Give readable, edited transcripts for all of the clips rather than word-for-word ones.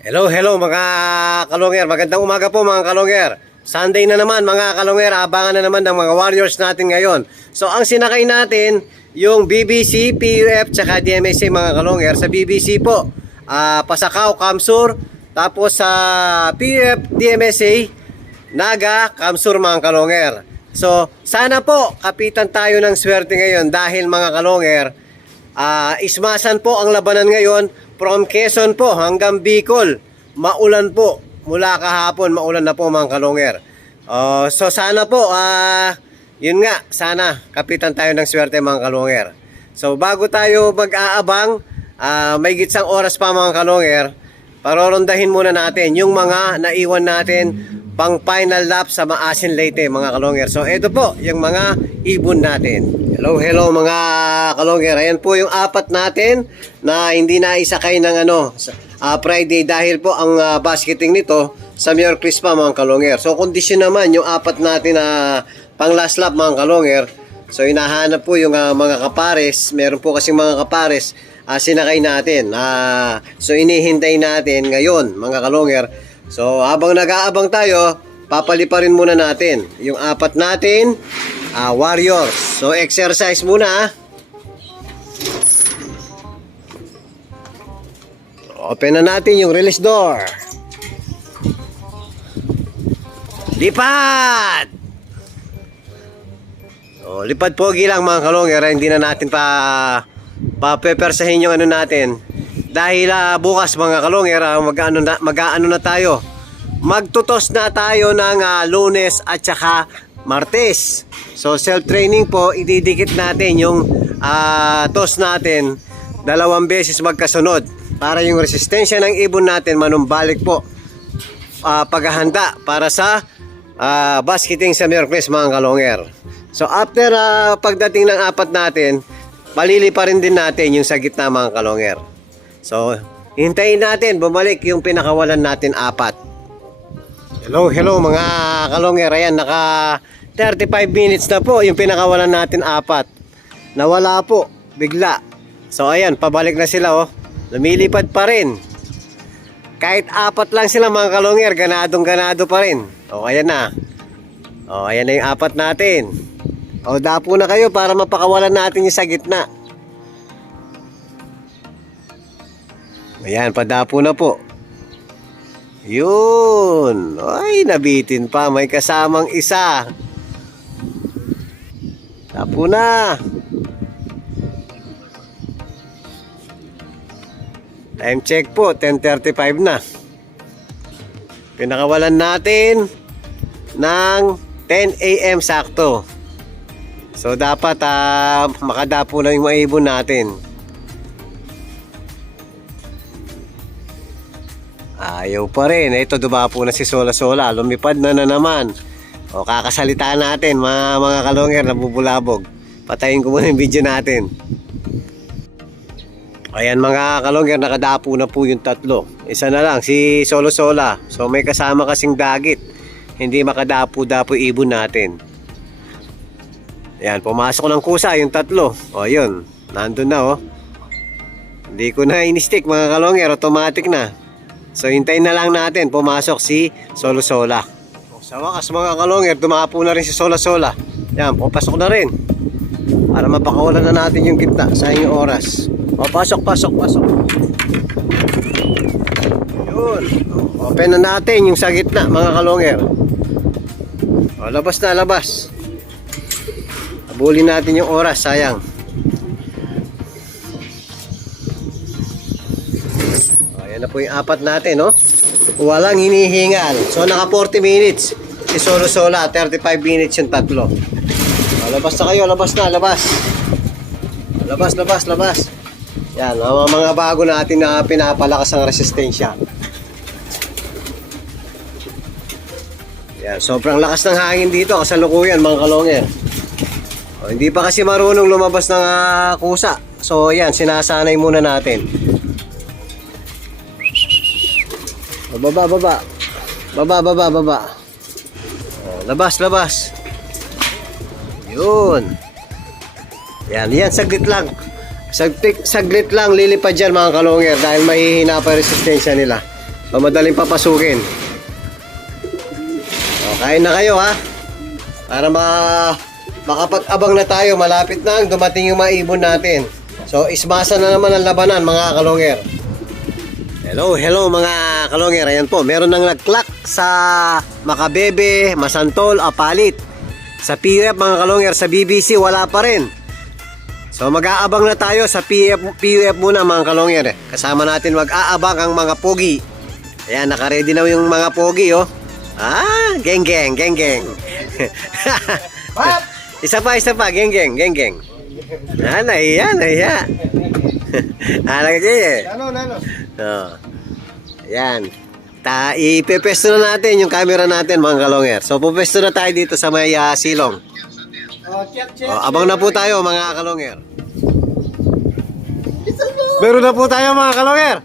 Hello mga kalonger. Magandang umaga po mga kalonger. Sunday na naman mga kalonger. Abangan na naman ng mga warriors natin ngayon. So ang sinakay natin yung BBC, PUF, tsaka DMSA mga kalonger. Sa BBC po, Pasakaw, Kamsur. Tapos sa PUF, DMSA, Naga, Kamsur mga kalonger. So sana po kapitan tayo ng swerte ngayon dahil mga kalonger, ismasan po ang labanan ngayon. From Quezon po hanggang Bicol, maulan po. Mula kahapon, maulan na po mga kalonger. So sana po, yun nga, sana kapitan tayo ng swerte mga kalonger. So bago tayo mag-aabang, may gitsang oras pa mga kalonger, parorondahin muna natin yung mga naiwan natin pang final lap sa Maasin Leyte mga kalonger. So ito po yung mga ibon natin. Hello mga kalonger. Ayan po yung apat natin na hindi na isakay ng Friday dahil po ang basketing nito sa Mayor Crispa mga kalonger. So kondisyon naman yung apat natin na pang last lap mga kalonger. So hinahanap po yung mga kapares. Meron po kasing mga kapares sinakay natin. So inihintay natin ngayon mga kalonger. So habang nag-aabang tayo, papaliparin muna natin yung apat natin warriors. So exercise muna. Open na natin yung release door. Lipad! Lipad pogi lang mga kalonger. Hindi na natin papepersahin yung natin. Dahil bukas mga kalonger, mag-aano na tayo. Magtutos na tayo ng Lunes at saka Martes. So self-training po, ididikit natin yung toss natin 2 beses magkasunod para yung resistensya ng ibon natin manumbalik po paghahanda para sa basketing sa Miyerkules mga kalonger. So after pagdating ng apat natin, paliliparin din natin yung sa gitna mga kalonger. So hintayin natin bumalik yung pinakawalan natin apat. Hello mga kalonger. Ayan, naka 35 minutes na po yung pinakawalan natin apat. Nawala po bigla. So ayan, pabalik na sila lumilipad pa rin. Kahit apat lang sila mga kalonger, ganadong-ganado pa rin. Ayan na. Ayan na yung apat natin. Dapo na kayo para mapakawalan natin yung sa gitna. Ayan, padapo na po. Yun. Ay, nabitin pa. May kasamang isa. Dapo na. Time check po, 10:35 na. Pinakawalan natin ng 10 AM sakto. So dapat makadapo na yung mga ibon natin. Ayaw pa rin. Ito, dumapo na si Sola. Lumipad na naman. Kakasalita natin mga kalonger, nabubulabog. Patayin ko muna yung video natin. Ayan mga kalonger, nakadapo na po yung tatlo. Isa na lang, si Sola. So may kasama kasing dagit. Hindi makadapo-dapo ibon natin. Ayan, pumasok ng kusa yung tatlo. Yun, nandun na Hindi ko na in-stick mga kalonger, automatic na. So hintayin na lang natin pumasok si Sola. Sa wakas mga kalonger, dumapo na rin si Sola. Yan, papasok na rin. Para mapakawalan na natin yung gitna sa inyong oras. Pasok. Yun. Open na natin yung sa gitna mga kalonger. Labas. Abulin natin yung oras, sayang. Ayan na po yung apat natin, Walang hinihingal. So naka 40 minutes si Sola, 35 minutes yung tatlo. Labas na kayo, labas. Yan, mga bago natin na pinapalakas ang resistensya. Yan, sobrang lakas ng hangin dito kasalukuyan mga kalonger. Hindi pa kasi marunong lumabas ng kusa. So yan, sinasanay muna natin. Baba. Labas. Yun. Yan, saglit lang. Saglit lang lilipad dyan mga kalonger dahil mahihina pa resistensya nila. madaling papasukin. O, kain na kayo ha. Para makapag-abang na tayo. Malapit na ang dumating yung mga ibon natin. So, ismasa na naman ang labanan mga kalonger. Hello mga kalonger. Ayan po, meron nang nag-clock sa Makabebe, Masantol, Apalit. Sa PUF mga kalonger, sa BBC wala pa rin. So mag-aabang na tayo sa PUF muna mga kalonger. Kasama natin mag-aabang ang mga pogi. Ayan, naka-ready na yung mga pogi oh. Geng. Isa pa, geng. Nahiya. Lagi eh. Nano. Ayan. Ipepesto na natin yung camera natin mga kalonger. So pupesto na tayo dito sa may silong. Check. Abang na po tayo mga kalonger. Meron na po tayo mga kalonger.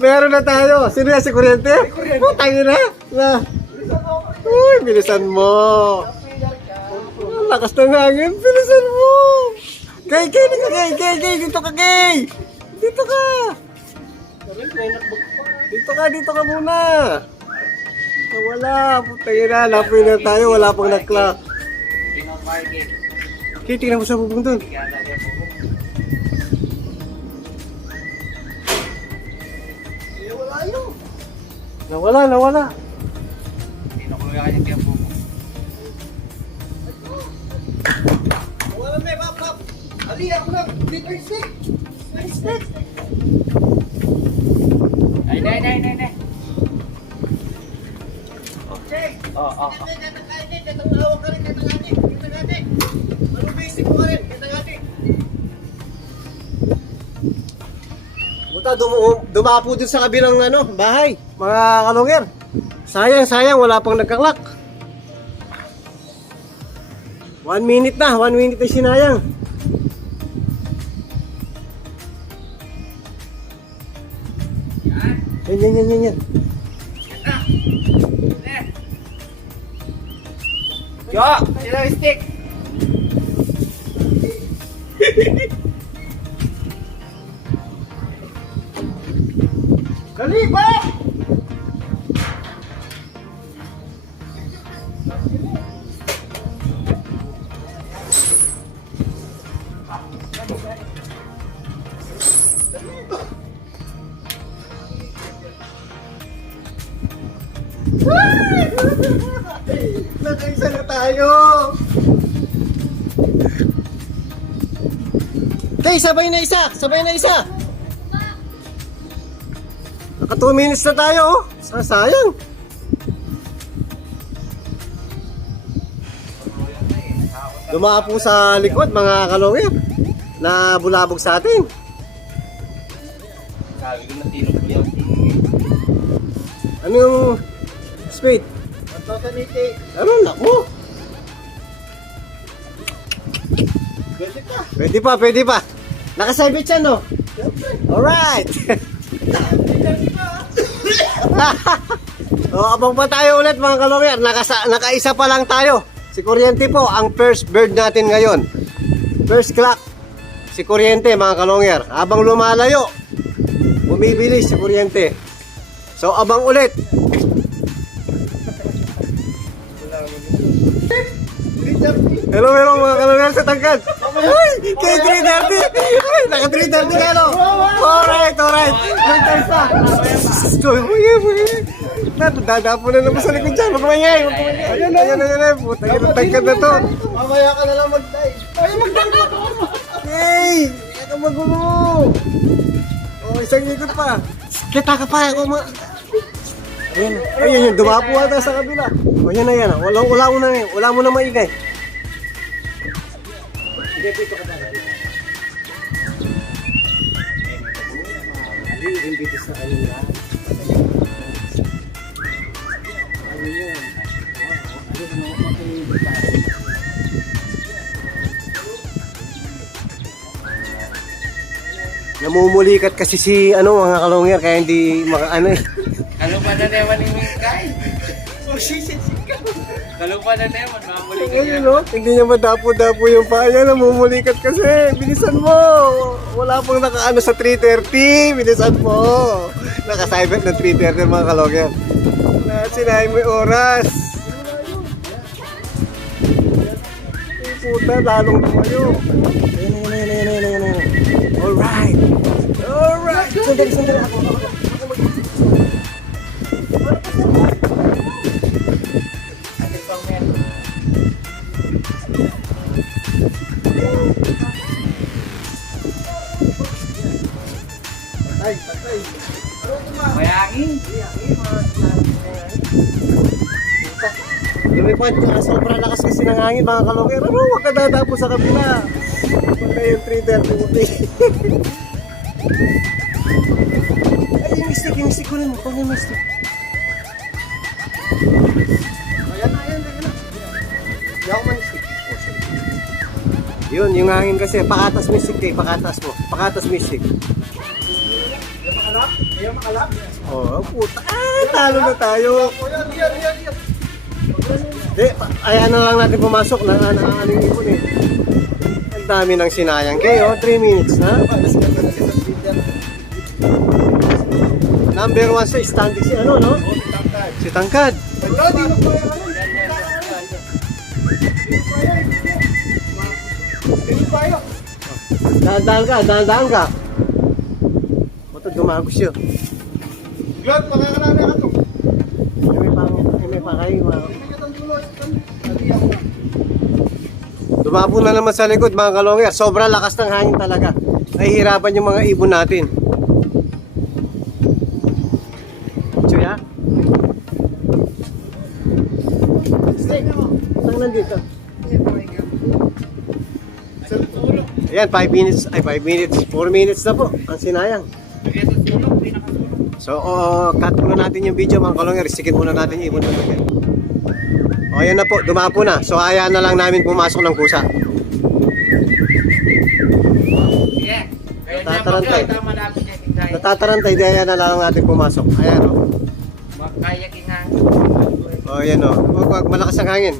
Meron na tayo. Sino yan si Kuryente? Putangin na. Uy, bilisan mo. Ang lakas ng hangin. Bilisan mo. Kay, dito ka, Kay. Dito ka muna. Wala, putangin na. Lapoy na tayo. Wala pang nag-clock. Kay, tingnan mo sa bubong doon. Nawala. Nawala na, pap. Ali, ako lang. Dito yung stick. Nay. Okay. Tatawag ka rin. Kita natin. Ano basic mo rin? Kita natin. Buta, dumapo din sa kabilang bahay. Mga kalonger. Sayang, wala pang nagkaklak. 1 minute na sinayang. Yan. Yo, sila yung stick. Dali, ba? Nakaisa na tayo. Okay, sabay na isa. Naka 2 minutes na tayo oh. Sayang. Dumapo sa likod mga kalonger na bulabog sa atin. Sabi ko matinong yan. Ano yung speed? 1,080. Ano, naku. Pwede pa. Nakasabit siya, no? Alright. Abang pa tayo ulit mga kalonger. Nakaisa pa lang tayo. Si Kuryente po, ang first bird natin ngayon. First clock. Si Kuryente mga kalonger. Habang lumalayo, bumibilis si Kuryente. So abang ulit. Hello mga kalonger sa tangkad. Ay, kay 330. Ay, naka 330 ka no. Alright. May time pa. Dadapo na naman sa likod dyan. Magmangay. Ayan. Puta, yung tangkad na to. Mamaya ka na lang mag-dive. Ay, mag-dive. Hey, ito magulo. Isang ikot pa. Kita ka pa. Ayun, dumapo ata sa kabila. Yan na. Wala mo na maingay. Dito ka ba? Dito sa kanila. Namumulikat kasi si mga kalonger kaya hindi Ano ba na naman yung Mingkay? Sisit ka. Kalupa na naman, mamuli ka Ayun no, hindi niya madapo-dapo yung paya, namumulikat kasi. Bilisan mo. Wala pang nakaano sa 3:30. Bilisan mo. Naka-cyber ng 3:30 mga kalogyan. Sinahin mo yung oras. Ay puta, lalong tumayo. Ayun. Alright. Alright. Sandali. Patay. Mayangin. Lumipad, sobrang lakas kasi ng hangin mga kalongero. Ano, wag ka dadapo sa kabila. Pagka yung 3:30 mo. Ay, yung mistake ko rin. Kung yung mistake. Ayan na. Hindi ako man-mistake. Yun, yung hangin kasi. Pakatas mistake. Pakatas mistake. Ayaw makalap? Oh, puta. Talo na tayo. Yan. Di, ayan na lang natin pumasok na ano yung ipon eh. Ang dami ng sinayang kayo, 3 minutes na. Number 1 sa standing si ano, no? Si Tangkad. Dahan-dahan ka. Bato dumagos yun. Glad, pagkakalala ka to. May pakay, Dumabo na naman sa likod mga kalongger. Sobrang lakas ng hangin talaga. Nahihirapan yung mga ibon natin. Chuya? Saan nandito? Ayan, 5 minutes. 4 minutes na po. Ang sinayang. So, cut muna natin yung video mga kalongger. Sikit muna natin yung ibon natin. O, ayan na po. Dumapo na. So, hayaan na lang namin pumasok ng kusa. Natatarantay. Natatarantay. Di ayan na lang natin pumasok. Ayan o. Makaya kingang. O, ayan o. Huwag malakas ang hangin.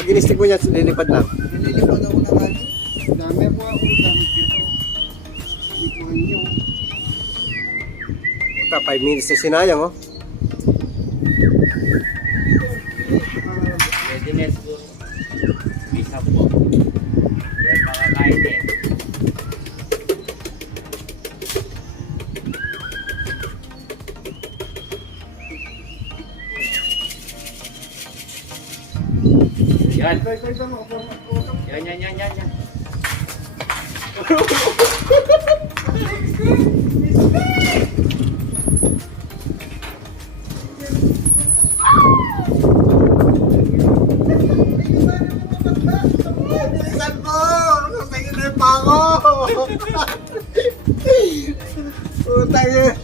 Pag inistik mo yan, lilipad lang. Nililipad ako na kanya. Dami po ako. Dami dito. Ikuhan nyo. Puta, 5 minutes na sinayang o. Readiness po. Bisa po. Yan makakain eh. Yan. Yan. Bilisan mo! Sa'yo na pa ako! Puta yun!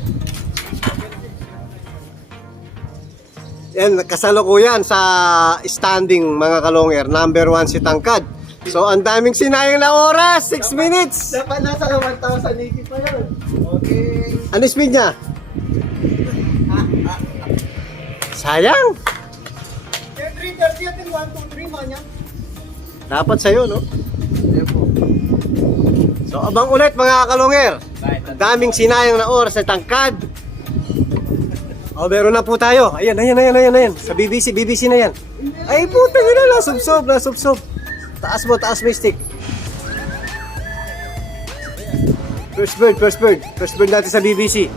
Yan, kasalukuyan sa standing mga kalongger. Number 1 si Tangkad. So, ang daming sinayang na oras! 6 minutes! Dapat nasa 1,080 pa yun. Okay. Ano speed niya? Sayang! Kaya 330 at 123 man yan. Dapat sa'yo, no? So, abang ulit mga kalongger. Ang daming sinayang na oras sa Tangkad. O, meron na po tayo. Ayan. Sa BBC na yan. Ay, puta yun na, nasubsob. Taas mo yung stick. First bird. First bird natin sa BBC.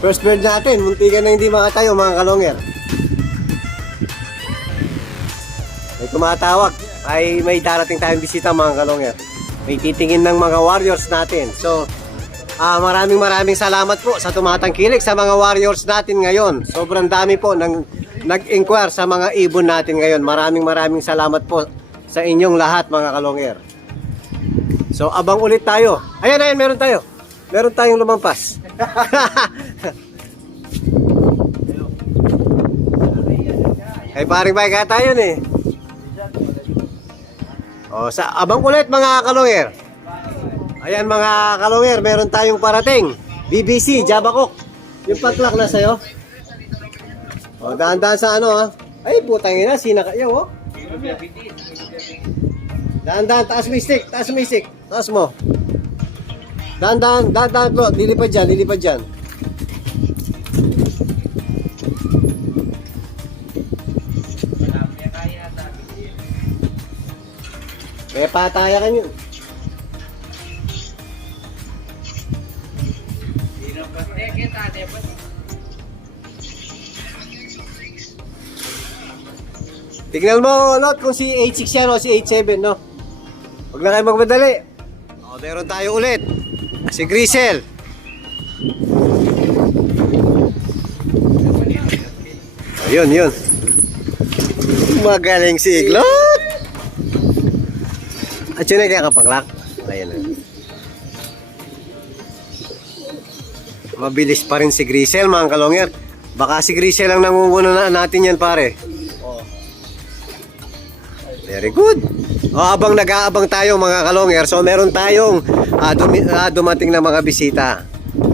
First bird natin, muntikan na hindi makatayo mga kalongger. May tumatawag, ay may darating tayong bisita mga kalongger. May titingin ng mga warriors natin. So, maraming salamat po sa tumatangkilik sa mga warriors natin ngayon. Sobrang dami po nag-inquire sa mga ibon natin ngayon. Maraming salamat po sa inyong lahat mga kalongger. So abang ulit tayo. Ayan, meron tayo. Meron tayong lumampas. Ay paring bike ata yun eh. O, sa abang ulit mga kalongger. Ayan mga kalongger, meron tayong parating. BBC, Java Cook. Yung patlak na sa'yo. O, daan-daan sa ano ha. Ay, putang ina, sinakayaw oh. Daan-daan, taas mo yung stick, taas mo yung stick. Taas mo. Daan-daan, bro. Lilipad dyan. May patayakan yun. Tignan mo, Lot, kung si 86 yan o si 87, no? Huwag na kayo magmadali. O, meron tayo ulit. Si Grisel. Yun. Magaling si Iglot. At yun ay kaya kapanglak. Ayan na. Mabilis pa rin si Grisel, mga kalongyer. Baka si Grisel ang nangunguna na natin yan, pare. Very good. O, habang nag-aabang tayo mga kalongyer, so meron tayong dumating na mga bisita.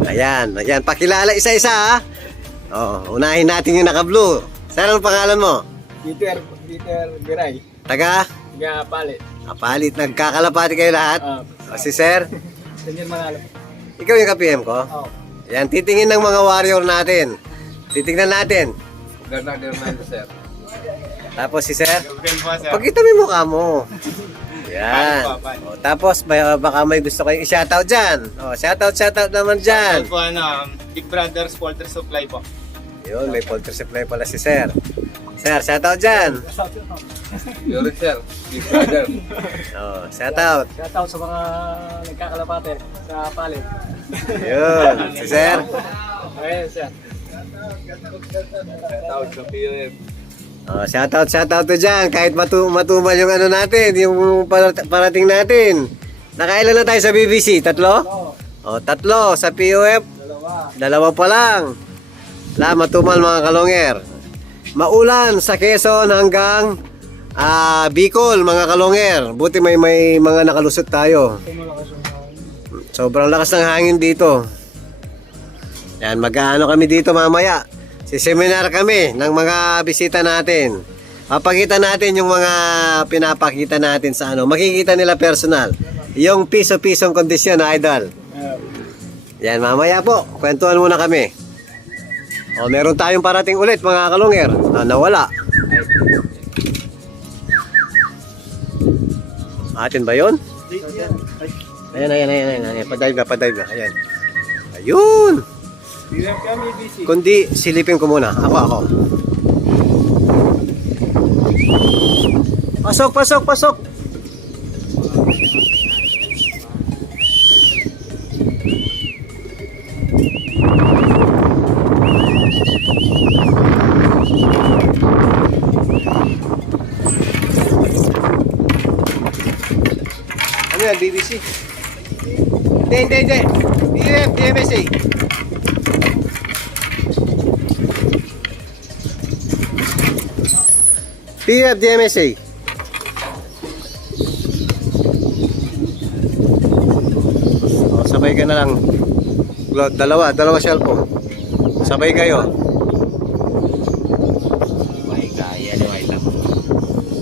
Ayan. Pakilala isa-isa ha. O, unahin natin yung naka-blue. Saan ang pangalan mo? Peter Giray. Taga? Palit. Palit. Nagkakalapati kayo lahat? O, si Sir? Ganyan mga alam. Ikaw yung ka-PM ko? Oo. Ayan, titingin ng mga warrior natin. Titingnan natin. Bernard Hernando, sir. Tapos si Sir? Good po, sir. Pagkita mo yung mukha mo. Yan. Paano? O, tapos baka may gusto kayong i-shoutout dyan. O, shoutout naman dyan. Po, Big Brothers Poultry Supply po. Yun, may poultry supply pala si Sir. Sir, shoutout dyan. Yun, sir. Big Brother. O, shoutout. Shoutout sa mga nagkakalapate sa palit. Yun, si Sir. Ayun, sir. Tawag sa POF. O, shoutout to dyan. Kahit matumal yung ano natin, yung parating natin. Nakailan na tayo sa BBC? 3? O, 3. Sa POF, 2 pa lang. Matumal mga kalongger. Maulan sa Quezon hanggang Bicol mga kalongger. Buti may mga nakalusot tayo. Sobrang lakas ng hangin dito. Yan, mag-aano kami dito mamaya. Seminar kami ng mga bisita natin. Papakita natin yung mga pinapakita natin sa ano. Makikita nila personal. Yung piso-pisong kondisyon, idol. Yan, mamaya po. Kwentuhan muna kami. O, meron tayong parating ulit mga kalongger na nawala. Atin ba yun? Ayan. Padive na. Ayan. Ayun. Kundi silipin ko muna. Ako. Pasok. Ano yan, BBC? Hindi. DMSA. PF DMSA. O, sabay ka na lang. Dalawa cellphone. Sabay kayo.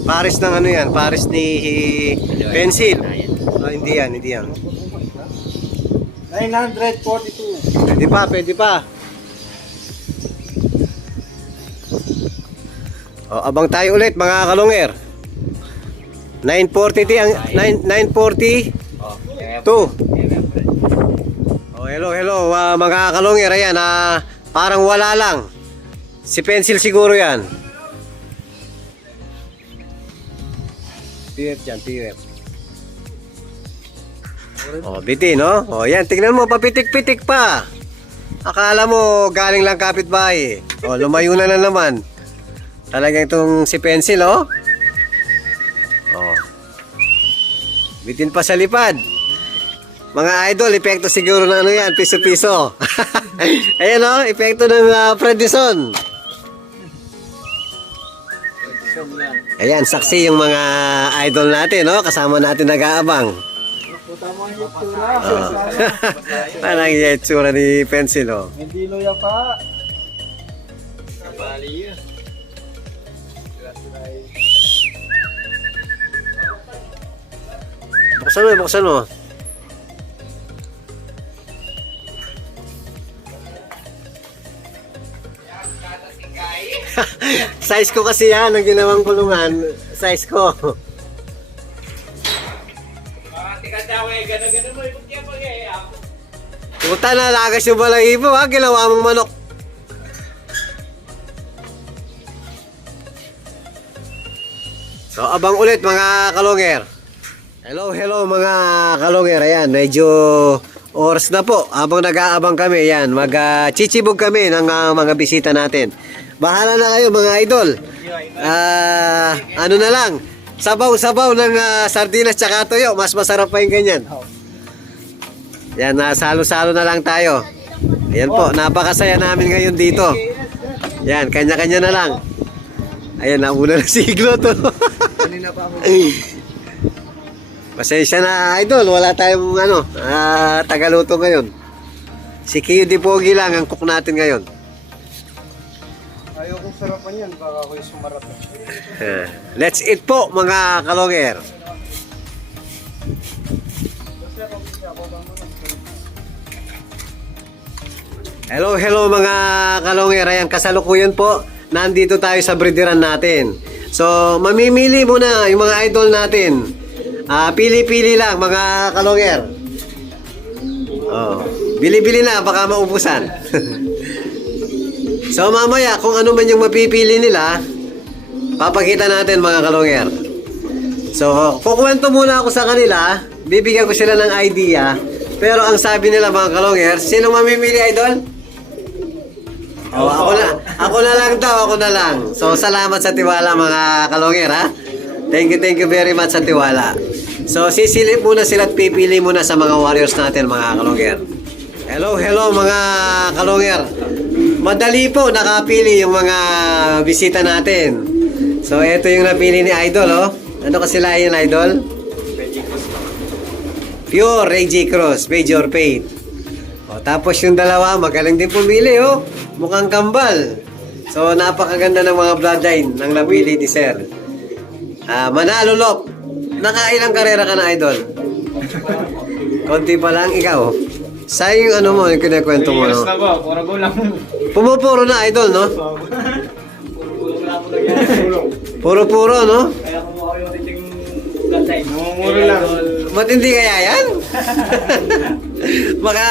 Paris ng ano yan? Paris ni Pencil. Oh, hindi yan. 942. Pwede pa. O, abang tayo ulit mga kalongger. 940 Oh, hello mga kalongger. Ayan, parang wala lang. Si Pencil siguro yan. PF dyan, PF. Oh, biti, no? Oh, yan, tignan mo, papitik-pitik pa. Akala mo, galing lang kapitbahay. Oh, lumayo na naman. Talagang itong si Pencil, oh. Oh. Bitin pa sa lipad. Mga idol, epekto siguro ng ano yan, piso-piso. Ayan o, epekto ng prednison. Ayan, saksi yung mga idol natin, no? Kasama natin nag-aabang. Puta mo yung itsura. Parang yung itsura ni Pencil, oh. Hindi luya pa. Buksan mo, buksan mo. Size ko kasi yan, ang ginawang kulungan. Size ko. Puta na, lagas yung balahibo ha. Ginawa mong manok. So, abang ulit mga kalonger. Hello mga kalonger. Ayan, medyo oras na po. Habang nag-aabang kami, yan, mag-chichibog kami ng mga bisita natin. Bahala na kayo mga idol. Ano na lang, sabaw-sabaw ng sardinas tsaka toyo. Mas masarap pa yung ganyan. Yan, salo-salo na lang tayo. Ayan po, napakasaya namin ngayon dito. Yan, kanya-kanya na lang. Ayan, nauna na siglo to. Kanina pa ako. Pasensya na idol, wala tayong tagaluto ngayon. Si Kiyo Di Pogi lang ang cook natin ngayon. Ayaw kong sarapan yan, baka ako'y sumarap. Let's eat po mga kalonger. Hello mga kalonger. Ayan, kasalukuyan po. Nandito tayo sa breederan natin. So, mamimili muna yung mga idol natin. Pili-pili lang mga kalonger. Oh, bili-bili na, baka maubusan. So mamaya, kung ano man yung mapipili nila, papakita natin mga kalonger. So, kukwento muna ako sa kanila, bibigyan ko sila ng idea. Pero ang sabi nila mga kalonger, sino mamimili idol? Oh, ako na lang daw, ako na lang. So, salamat sa tiwala mga kalonger ha. Thank you very much sa tiwala. So, sisilip muna sila at pipili muna sa mga warriors natin mga kalonger. Hello mga kalonger. Madali po nakapili yung mga bisita natin. So, ito yung napili ni Idol, oh. Ano kasi lahi yung Idol? Pure Ray J. Cross, Major Paid. O, tapos yung dalawa, magaling din pumili, oh. Mukhang kambal. So, napakaganda ng mga bloodline ng napili ni Sir. Manalo Lop. Nakailang karera ka na, Idol? Konti pa lang, ikaw. Sayang yung ano mo, yung kinakwento mo, no? na ba? Pura ko lang. Pumupuro na, Idol, no? Puro-puro, no? Kaya kung ako yung titing gatay. Namumuro lang. Matindi kaya yan? Baka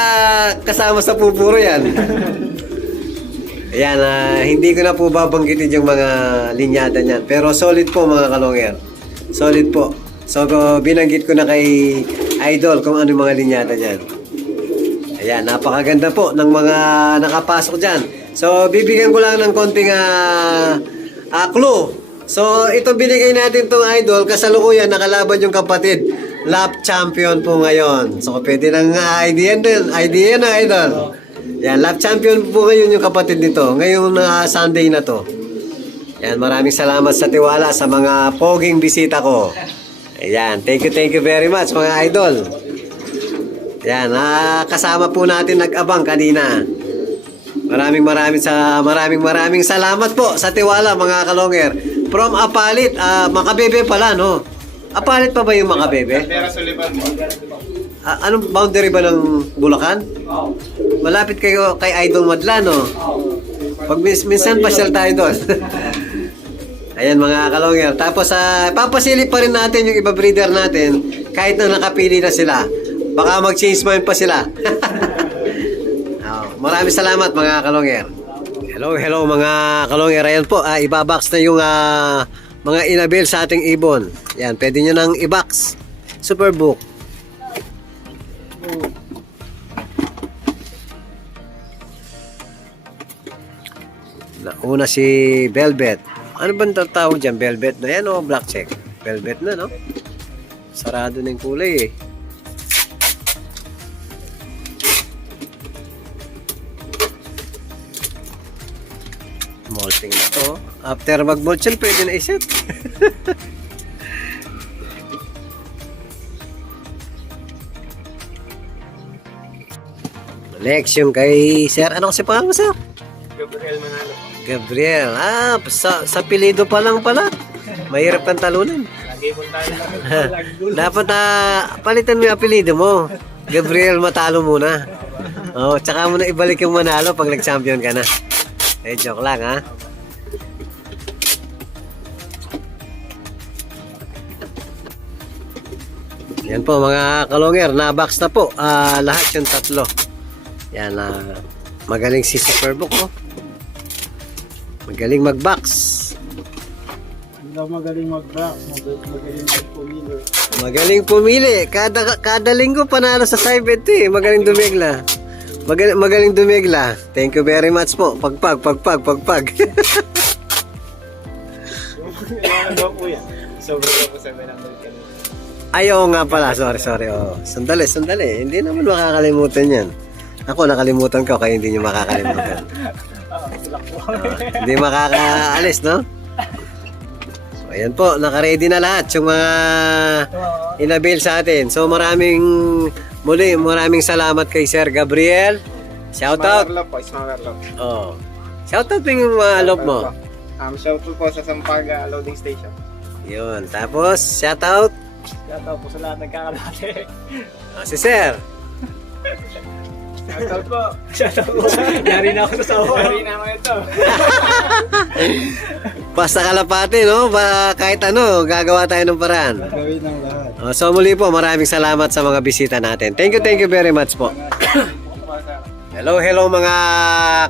kasama sa pupuro yan. Ayan, hindi ko na po babanggitin yung mga linyada niyan. Pero solid po mga kalonger. Solid po. So, binanggit ko na kay Idol kung ano yung mga linyada niyan. Ayan, napakaganda po ng mga nakapasok dyan. So, bibigyan ko lang ng konting clue. So, ito binigay natin tong Idol. Kasalukuyan, nakalaban yung kapatid. Lap champion po ngayon. So, pwede ng idea din. Idea na, Idol. Yan, lap champion po ngayon yung kapatid nito. Ngayong Sunday na to. Yan, maraming salamat sa tiwala sa mga poging bisita ko. Ayan, thank you very much mga Idol. Yan, kasama po natin nag-abang kanina. Maraming salamat po sa tiwala mga kalonger. From Apalit, Makabebe pala, no? Apalit pa ba yung Makabebe? Pero sulipan mo. Anong boundary ba ng Bulacan? Malapit kayo kay Idol Madla, no? Pag minsan pasyal tayo doon. Ayan mga kalonger. Tapos papasilip pa rin natin yung iba breeder natin kahit na nakapili na sila. Baka mag-change mind pa sila. Maraming salamat mga kalonger. Hello mga kalonger. Ayan po, ibabox na yung mga inabil sa ating ibon. Yan, pwede nyo nang i-box. Superbook. Nauna si Velvet. Ano ba tawag dyan? Velvet na yan o black check? Velvet na, no? Sarado na yung kulay eh. Molting na to. After mag-mold yan, pwede na iset. Next yung kay Sir. Ano kasi pangalan mo, Sir? Gabriel Manalo. Gabriel. Ah, sa apelido pa lang pala. Mahirap kang talunan. Lagi po tayo lang. Dapat palitan mo yung apelido mo. Gabriel Matalo muna. Oh, tsaka mo na ibalik yung Manalo pag nag-champion ka na. Eh, joke lang ha. Yan po mga kalonger, na-box na po. Lahat yung tatlo. Yan, magaling si Superbook oh. Magaling mag-box. Hindi ako magaling mag-box, magaling mag-pumili. Magaling pumili. Kada linggo panalo sa side bet eh. Magaling dumigla. Magaling dumigla. Thank you very much po. Pagpag. Ano po yan? Sobrang po sa Manalo. Ayaw nga pala. Sorry. Oh. Sandali. Hindi naman makakalimutan yan. Ako nakalimutan ko kaya hindi nyo makakalimutan. Hindi makakaalis, no? So, ayan po. Nakaready na lahat yung mga inabil sa atin. So maraming salamat kay Sir Gabriel. Shoutout. Smaller po, smaller love. Oh. Shoutout po yung mga loob mo. Shoutout po sa Sampaga loading station. Yun. Tapos, shoutout. Shoutout po sa lahat nagkakalate. Si Sir. Shoutout po. Shoutout po. Yari na ako sa sawa. Yari na ako ito. Basta kalapate, no? Kahit ano, gagawa tayo ng paraan. Gawin ng lahat. So muli po, maraming salamat sa mga bisita natin. Thank you very much po. Hello mga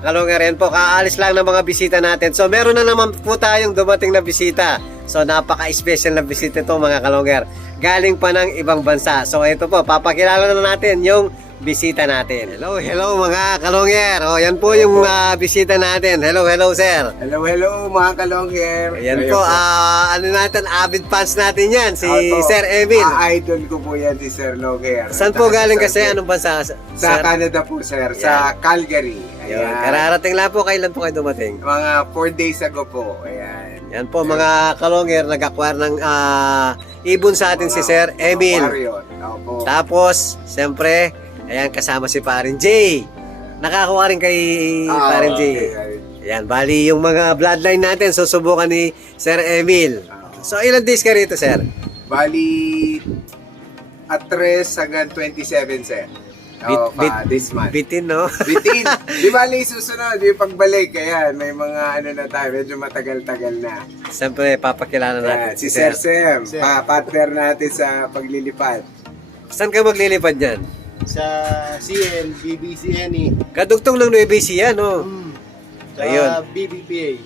kalungar. Yan po, kaalis lang ng mga bisita natin. So meron na naman po tayong dumating na bisita. So napaka-special na bisita to mga kalungar. Galing pa ng ibang bansa. So ito po, papakilala na natin yung bisita natin. Hello mga kalungyer. O yan po yung bisita natin. Hello sir. Hello mga kalongger. Yan po, ano natin, avid fans natin yan, si Opo. Sir Emil. Idol ko po yan si Sir Longer. Saan po galing kasi? Anong bansa? Sa Canada po sir, sa Calgary. Yun. Kararating lang po, kailan po kayo dumating? Mga 4 days ago po. Ayan. Yan po mga kalongger, nag-acquire ng ibon sa atin si Sir Emil. Aquarium. Opo. Tapos, siyempre, ayan, kasama si Parin J. Nakakuha rin kay Parin J. Okay. Ayan, bali yung mga bloodline natin, susubukan ni Sir Emil. So, ilan days ka rito, sir? Bali, at 3 hanggang 27 sir. This month. Bitin, no? Bitin. Di bali susunod, yung pagbalik. Ayan, may mga ano na tayo, medyo matagal-tagal na. Siyempre, papakilala natin Ayan, si Sir Sam, partner natin sa paglilipad. Saan ka maglilipad yan? Sa CN, BBCNE, Kadugtong ng Nueva Ecija, no? sa Ayun. BBPA.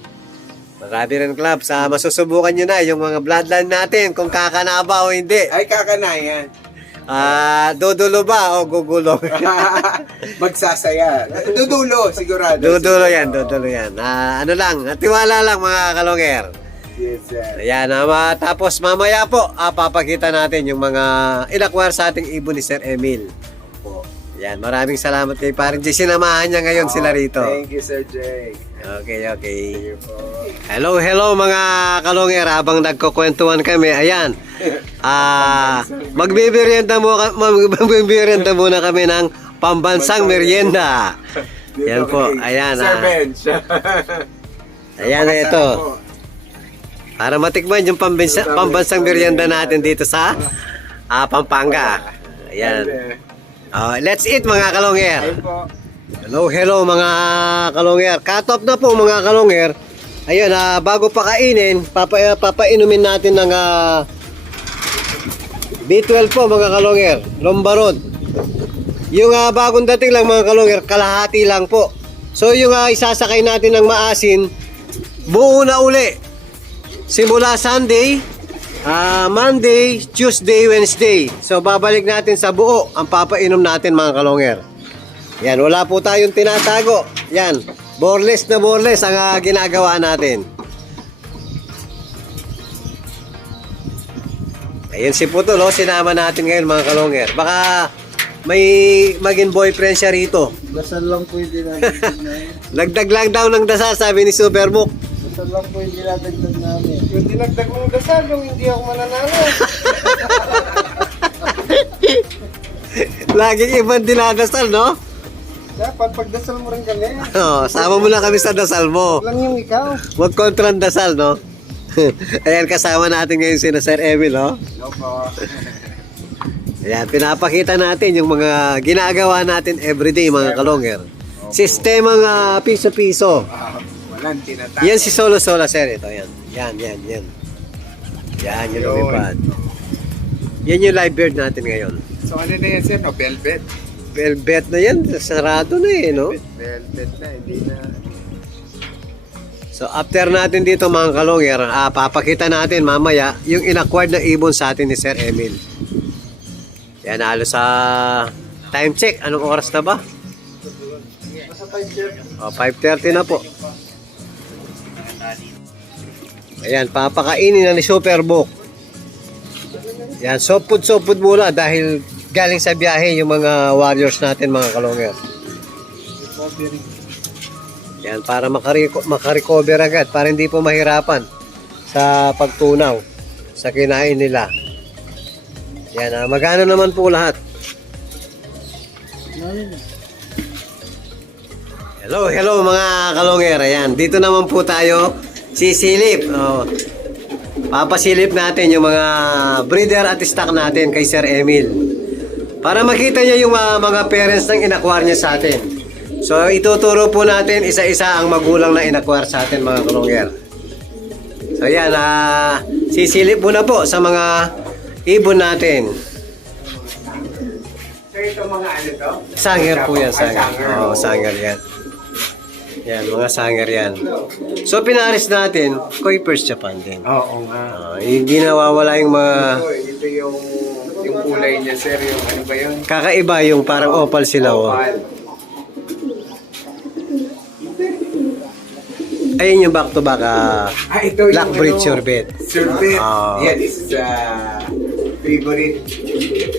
Marami rin club. Masusubukan nyo na yung mga bloodline natin kung kakanaba o hindi. Ay, kakanayan. Dudulo ba o gugulong? Magsasaya. Dudulo, sigurado. Dudulo yan. Ano lang, tiwala lang mga kalongger. Yes, sir. Ayan, tapos mamaya po, papakita natin yung mga inakwar sa ating ibon ni Sir Emil. Po. Yan, maraming salamat kay Parin J. Sinamahan niya ngayon sila rito. Thank you, Sir Jake. Okay. Thank you po. Hello mga kalongger, habang nagkukwentuhan kami, ayan. Magbibirienda muna kami ng pambansang merienda. Yan po, ayan. Sir Bench. Ayan na ito. Para matikman yung pambansang merienda natin dito sa Pampanga. Ayan. Let's eat mga kalongger. Ayun po. Hello mga kalongger. Cut off na po mga kalongger. Ayun, bago pa kainin, papainumin natin ng B12 po mga kalongger. Lombarod. Yung bagong dating lang mga kalongger, kalahati lang po. So yung isasakay natin ng maasin, buo na uli. Simula Sunday, Monday, Tuesday, Wednesday. So babalik natin sa buo ang papainom natin mga kalongger. Yan, wala po tayong tinatago. Yan, boreless na boreless ang ginagawa natin. Ayun si Putol, oh, sinama natin ngayon mga kalonger. Baka may maging boyfriend siya rito. Dasal lang po yung dinadagdag namin. Lagdag lang daw ng dasal, sabi ni Superbook. Dasal lang po yung dinadagdag namin. Yung dinagdag mong dasal, yung hindi ako mananalo. Laging ibang dinadasal, no? Dapat pagdasal mo rin kami. Oh, sama mo lang kami sa dasal mo. Lang yung ikaw. Huwag kontra ang dasal, no? Ayan, kasama natin ngayon si Sir Emil, no? Opo. Ayan, pinapakita natin yung mga ginagawa natin everyday, mga kalonger. Sistemang piso-piso. Walang tinatapos. Yan si Solo Sola, sir. Ito, yan. Yan. Yan yung lumipad. Yan yung live bird natin ngayon. So ano na yan sir? No? Velvet? Velvet na yan. Sarado na eh, no? Velvet na, hindi na. So, after natin dito, mga kalonger, papakita natin mamaya yung in-acquired na ibon sa atin ni Sir Emil. Yan, halos sa time check. Anong oras na ba? Nasa 5 sir. 5:30 na po. Ayan, papakainin na ni Superbook. Yan, soft food muna dahil galing sa biyahe yung mga warriors natin, mga kalonger. Yan, para makarecover agad, para hindi po mahirapan sa pagtunaw sa kinain nila. Yan, magano naman po lahat. Hello mga kalonger. Ayan, dito naman po tayo sisilip. Papasilip natin yung mga breeder at stock natin kay Sir Emil. Para makita niya yung mga parents ng inakwar niya sa atin. So, ituturo po natin isa-isa ang magulang na inakwar sa atin, mga kalonger. So, yan. Sisilip muna po sa mga ibon natin. Sir, ito mga ano to? Sanger po yan, sanger. Oo, sanger yan. Yan, mga sanger yan. So, pinaris natin, Kuipers Japan din. Oo nga. Hindi nawawala yung mga... Ito yung kulay niya sir, yung ano ba yun? Kakaiba yung parang opal sila, oh. Ayun yung back-to-back Ito yung Blackbreed Sorbet. Sorbet. Oo. Yan is favorite.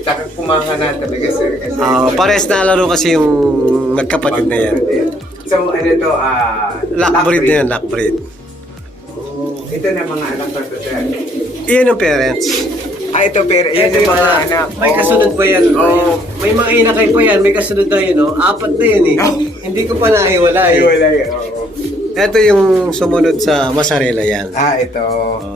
Takang kumanga na talaga sir. Kasi Pares na laro kasi yung magkapatid na yan. So ano to? Lockbreed na yan, lockbreed. Ito na mga anak ko to sir. Iyan yung parents. Ito pero yan yung mga anak. May kasunod pa yan. Oo. May mga inakay pa yan, may kasunod na yun, no? 4 na yan eh. Oh. Hindi ko pa nahiwala eh. Wala yun. Oo. Ito yung sumunod sa Masarela yan. Ito.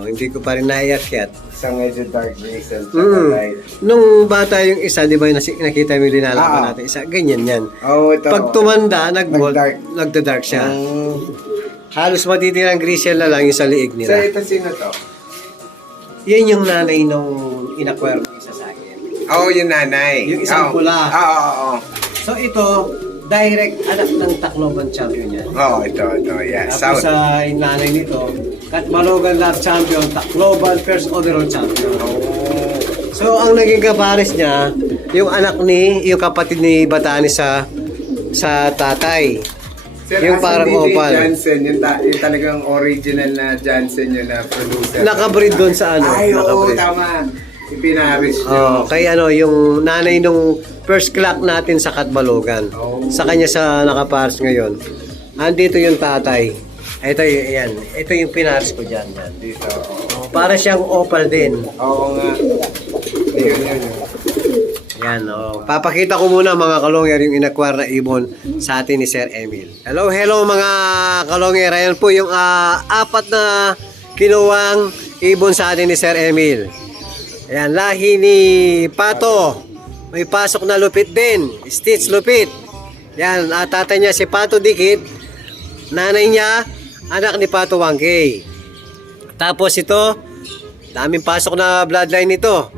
Hindi ko pa rin naiakyat. Isang medyo dark gray and light. Nung bata yung isa, di ba yung nakita mo yung linalaman natin? Isa, ganyan yan. Ito. Pag tumanda, Nag-dark. nagda-dark siya. Halos matitirang grisel na lang yung sa liig So nila. ito sino to? Yan yung nanay nung inakwero ng isa sa akin. Yung nanay. Yung isang pula. Oo. So ito, direct anak ng Tacloban champion yan. Ito. Yeah. Tapos sa nanay nito, Katmalogan Lab champion, Tacloban first overall champion. So ang naging kapares niya, yung anak yung kapatid ni Batani sa tatay. Sir, yung parang opal. Jansen, yung talagang original na Jansen yun na producer. Nakabreed doon sa ano? Nakabreed. Tama. Ipinaris nyo. Kay yung nanay nung first clock natin sa Katmalogan. Sa kanya sa nakapares ngayon. Andito yung tatay. Ito yan. Ito yung pinares ko dyan. Dito. Para siyang opal din. Oo nga. Yun. Yan, papakita ko muna mga kalonger yung inakwar na ibon sa atin ni Sir Emil. Hello mga kalonger. Ayan po yung 4 na kinuwang ibon sa atin ni Sir Emil. Ayan, lahi ni Pato. May pasok na lupit din. Stitch lupit. Yan, tatay niya si Pato Dikit. Nanay niya, anak ni Pato Wangkay. Tapos ito, daming pasok na bloodline nito.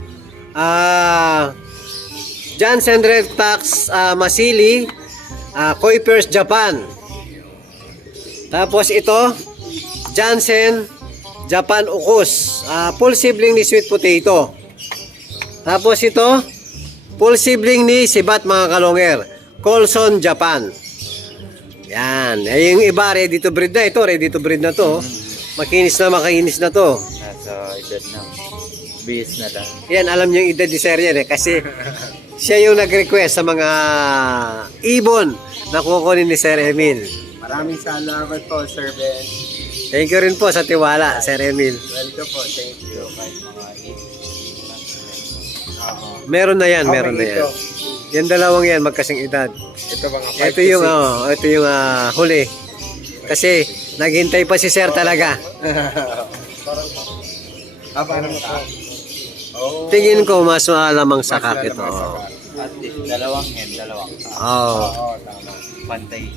Jansen Red Tax Masili, Kuipers Japan. Tapos ito, Jansen Japan Ukus, full sibling ni Sweet Potato. Tapos ito, full sibling ni Sibat mga kalonger, Colson Japan. Yan, yung iba ready to breed na ito, ready to breed na to. Makinis na to. Nasa edad na. Base na lang. Yan, alam niyo yung edad ni Sir yan eh. Kasi siya yung nag-request sa mga ibon na kukunin ni Sir Emil. Maraming salamat po, Sir Ben. Thank you rin po sa tiwala, Sir Emil. Welcome po, thank you. Kahit mga 8. Oo. Meron na yan, meron na Okay, yan. Yan dalawang yan, magkasing edad. Ito mga 5 Ito yung, ito yung huli. Kasi naghintay pa si Sir talaga. Parang Oh. Tingin ko mas malamang sakak ito. At least, dalawang hen, dalawang. Oh. Oo, tama. Pantay.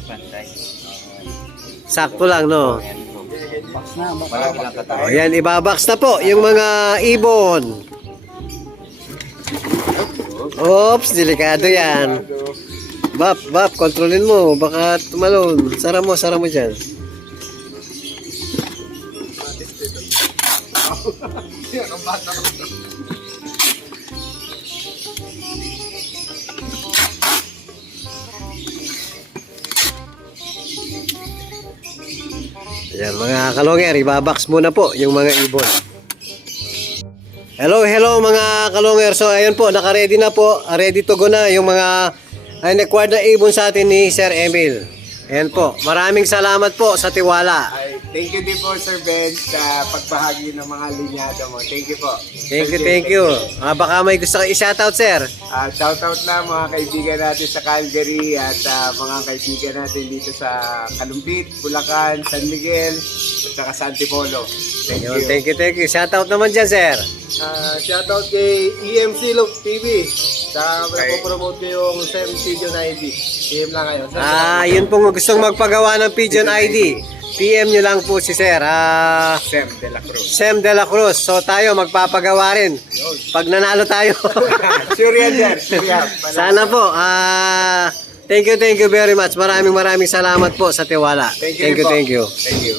Sakto lang, no? Yan po. Box na, Malaki lang O katawan. yan, ibabox na po yung mga ibon. Oops, delikado yan. Bap, kontrolin mo. Baka tumalon. Sara mo dyan. Ayan, mga kalonger, ibabox muna po yung mga ibon. Hello mga kalonger. So ayun po, naka-ready na po. Ready to go na yung mga required na ibon sa atin ni Sir Emil. Ayan po. Maraming salamat po sa tiwala. Ay, thank you din po, Sir Ben, sa pagbahagi ng mga linyado mo. Thank you po. Thank you. Baka may gusto ka i-shoutout, Sir. Shoutout na mga kaibigan natin sa Calgary at mga kaibigan natin dito sa Kalumpit, Bulacan, San Miguel, at saka San Antipolo. Thank you. Thank you. Shoutout naman dyan, Sir. Shoutout kay EMC Look TV. Sa promote ko yung SEM Pigeon ID. PM lang kayo. Yun pong gustong magpagawa ng Pigeon ID. PM nyo lang po si Sir. SEM de la Cruz. Sem de la Cruz. So tayo magpapagawa rin. Pag nanalo tayo. Sure yan dyan. Sure yan. Sana po. Thank you very much. Maraming salamat po sa tiwala. Thank you. Thank you. Thank you.